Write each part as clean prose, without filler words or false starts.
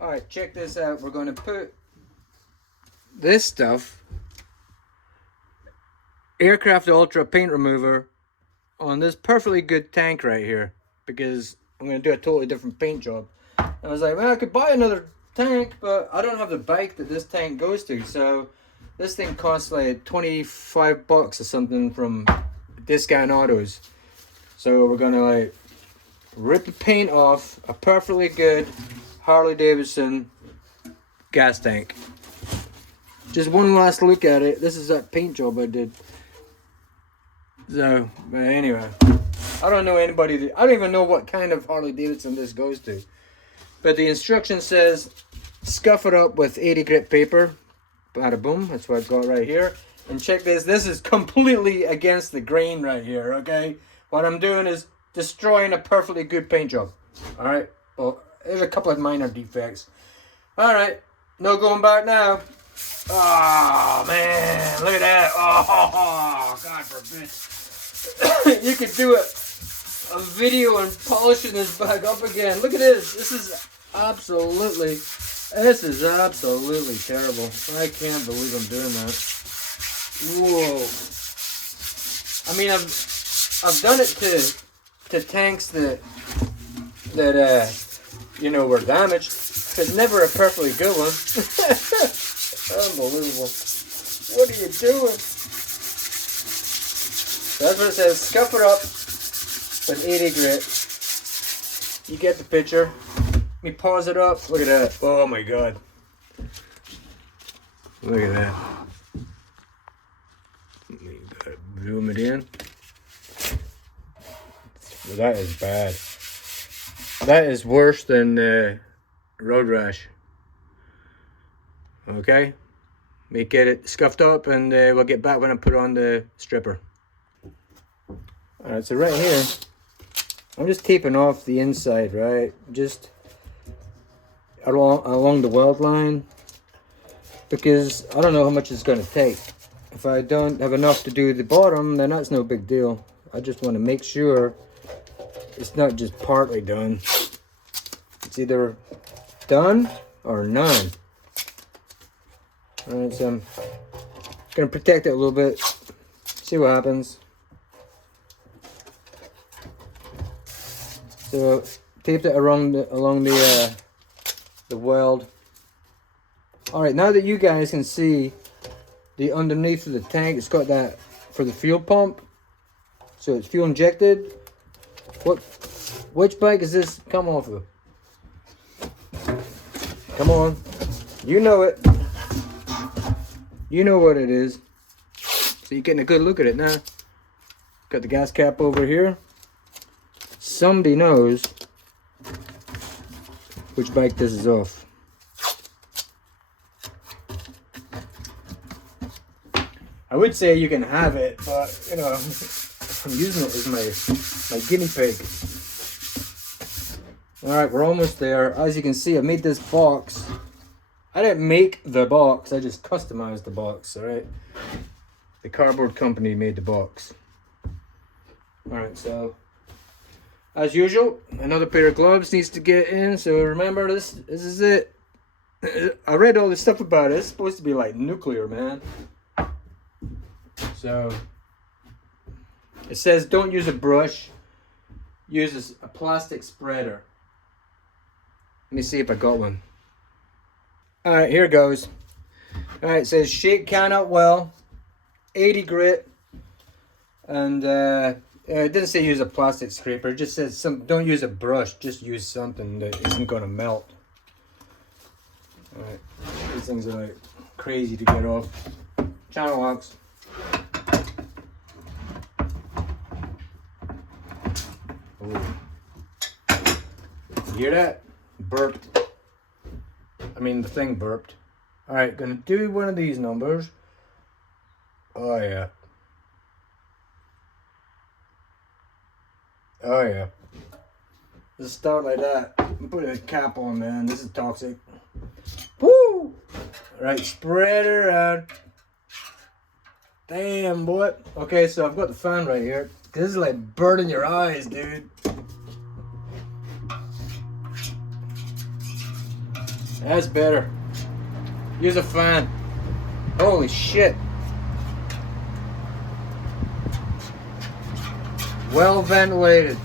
Alright, check this out. We're going to put this stuff, Aircraft Ultra paint remover, on this perfectly good tank right here, because I'm going to do a totally different paint job. I was like, well, I could buy another tank, but I don't have the bike that this tank goes to, so this thing costs like 25 bucks or something from Discount Autos. So we're going to like rip the paint off a perfectly good Harley Davidson gas tank. Just one last look at it. This is that paint job I did. So, but anyway, I don't know anybody. I don't even know what kind of Harley Davidson this goes to. But the instruction says, scuff it up with 80 grit paper. Bada boom. That's what I've got right here. And check this. This is completely against the grain right here, okay? What I'm doing is destroying a perfectly good paint job. Alright? Well, there's a couple of minor defects. Alright. No going back now. Oh, man. Look at that. Oh, God forbid. You could do a video and polishing this back up again. Look at this. This is absolutely terrible. I can't believe I'm doing that. Whoa. I mean, I've done it to tanks that you know, were damaged, but never a perfectly good one. Unbelievable. What are you doing? That's what it says. Scuff it up with 80 grit. You get the picture. Let me pause it up. Look at that. Oh my God. Look at that. Zoom it in. Well, that is bad. That is worse than road rash. Okay. Let me get it scuffed up and we'll get back when I put on the stripper. Alright, so right here, I'm just taping off the inside, right? Just along the weld line, because I don't know how much it's going to take. If I don't have enough to do the bottom, then that's no big deal. I just want to make sure it's not just partly done. It's either done or none. Alright, so I'm going to protect it a little bit, see what happens. So taped it along the weld. All right, now that you guys can see the underneath of the tank, it's got that for the fuel pump. So it's fuel injected. Which bike is this come off of? Come on, you know it. You know what it is. So you're getting a good look at it now. Got the gas cap over here. Somebody knows which bike this is off. I would say you can have it, but you know, I'm using it as my guinea pig. Alright, we're almost there. As you can see, I made this box. I didn't make the box, I just customized the box, alright? The cardboard company made the box. Alright, so as usual, another pair of gloves needs to get in. So remember, this is it. I read all this stuff about it. It's supposed to be like nuclear, man. So it says don't use a brush. Use a plastic spreader. Let me see if I got one. Alright, here goes. Alright, it says shake can out well. 80 grit. And it didn't say use a plastic scraper. It just says don't use a brush. Just use something that isn't going to melt. Alright. These things are like crazy to get off. Channel locks. Ooh. You hear that? Burped. I mean, the thing burped. Alright, gonna do one of these numbers. Oh yeah. Oh yeah. Let's start like that. I'm putting a cap on, man. This is toxic. Woo! Alright, spread it around. Damn, boy. Okay, so I've got the fan right here. This is like burning your eyes, dude. That's better. Use a fan. Holy shit. Well ventilated.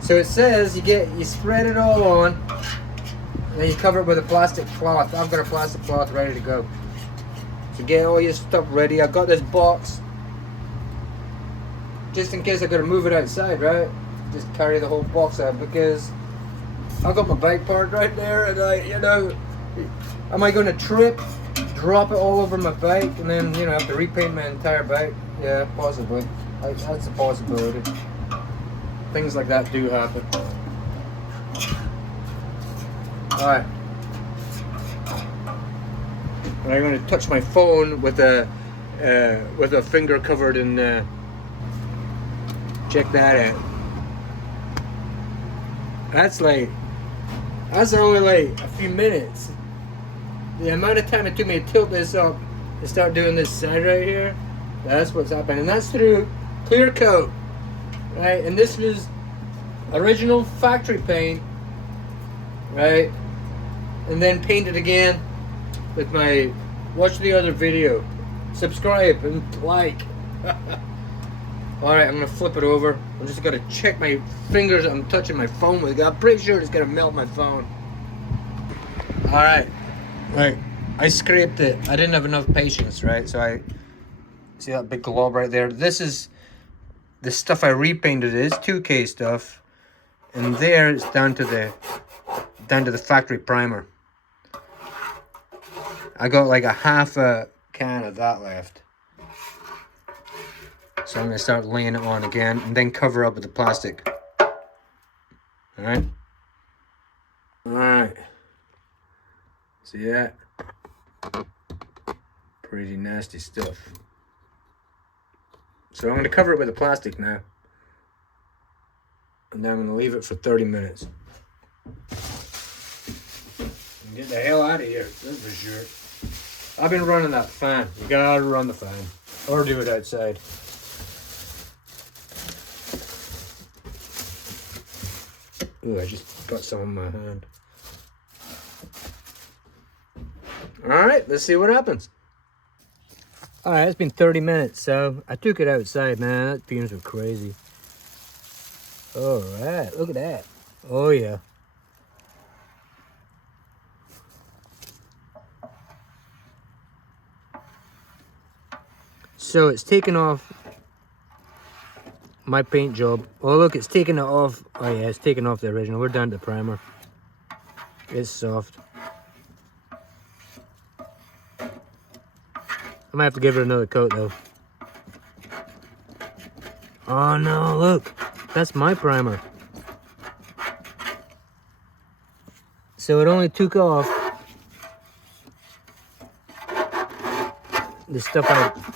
So it says you spread it all on, and then you cover it with a plastic cloth. I've got a plastic cloth ready to go. So get all your stuff ready. I've got this box just in case I gotta move it outside, right? Just carry the whole box out because I got my bike parked right there, and am I gonna trip, drop it all over my bike, and then have to repaint my entire bike? Yeah, possibly. That's a possibility. Things like that do happen. Alright. And I'm going to touch my phone with a finger covered in. Check that out. That's only like a few minutes. The amount of time it took me to tilt this up and start doing this side right here, that's what's happening. And that's through clear coat. Right, and this was original factory paint, right? And then painted again with my, watch the other video, subscribe and like. Alright, I'm gonna flip it over. I'm just gonna check my fingers I'm touching my phone with. I'm pretty sure it's gonna melt my phone. Alright, I scraped it. I didn't have enough patience, right? So I see that big glob right there. This is the stuff I repainted. Is 2K stuff, and there it's down to the factory primer. I got like a half a can of that left, so I'm gonna start laying it on again, and then cover up with the plastic. All right. See that? Pretty nasty stuff. So I'm going to cover it with the plastic now. And then I'm going to leave it for 30 minutes. And get the hell out of here, that's for sure. I've been running that fan. You gotta run the fan. Or do it outside. Ooh, I just got some in my hand. Alright, let's see what happens. Alright, it's been 30 minutes, so I took it outside, man. That fumes were crazy. Alright, look at that. Oh, yeah. So it's taken off my paint job. Oh, look, it's taken it off. Oh, yeah, it's taken off the original. We're down to the primer. It's soft. I might have to give it another coat though. Oh no, look. That's my primer. So it only took off the stuff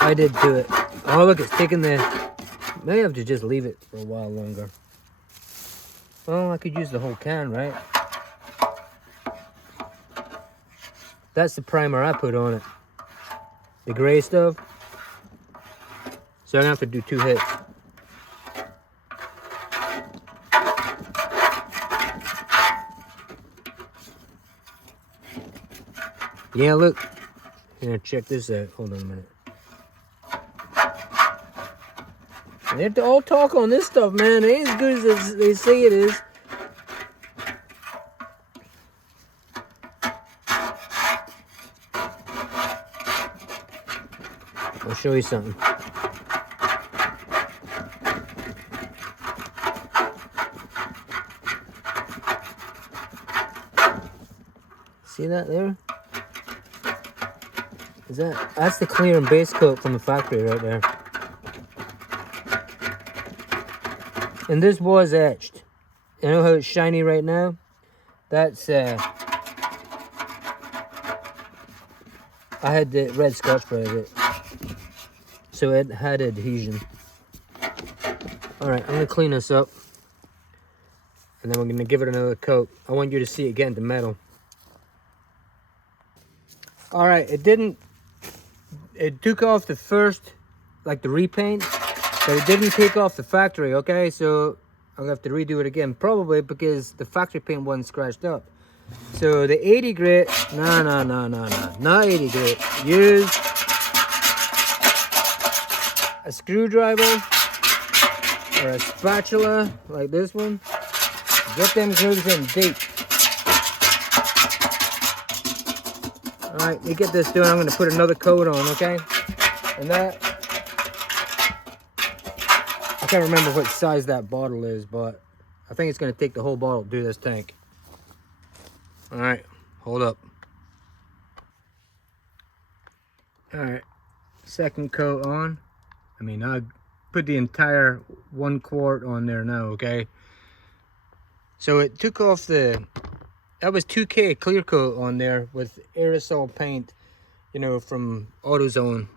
I did to it. Oh look, it's taking the... May have to just leave it for a while longer. Well, I could use the whole can, right? That's the primer I put on it. The gray stuff. So I'm gonna have to do 2 hits. Yeah, look. Here, check this out. Hold on a minute. They have to all talk on this stuff, man. It ain't as good as they say it is. I'll show you something. See that there? That's the clear and base coat from the factory right there. And this was etched. You know how it's shiny right now? That's I had the red Scotch Brite of it. So it had adhesion. Alright, I'm gonna clean this up. And then we're gonna give it another coat. I want you to see it get into metal. Alright, it took off the first, like the repaint, but it didn't take off the factory, okay? So I'll have to redo it again, probably because the factory paint wasn't scratched up. So the 80 grit, no, not 80 grit. Use a screwdriver or a spatula like this one. Get them grooves in deep. Alright, you get this done. I'm going to put another coat on, okay? And that, I can't remember what size that bottle is, but I think it's going to take the whole bottle to do this tank. Alright, hold up. Alright, second coat on. I mean, I put the entire 1 quart on there now, okay? So it took off the, that was 2K clear coat on there with aerosol paint, you know, from AutoZone.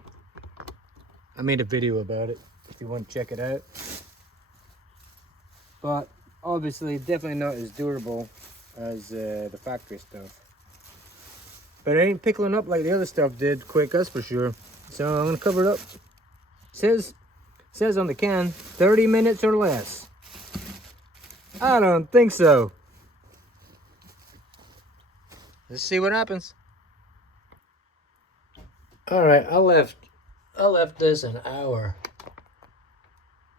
I made a video about it if you want to check it out. But obviously definitely not as durable as the factory stuff. But it ain't pickling up like the other stuff did quick, that's for sure. So I'm gonna cover it up. Says on the can 30 minutes or less. I don't think so. Let's see what happens. All right, I left this an hour.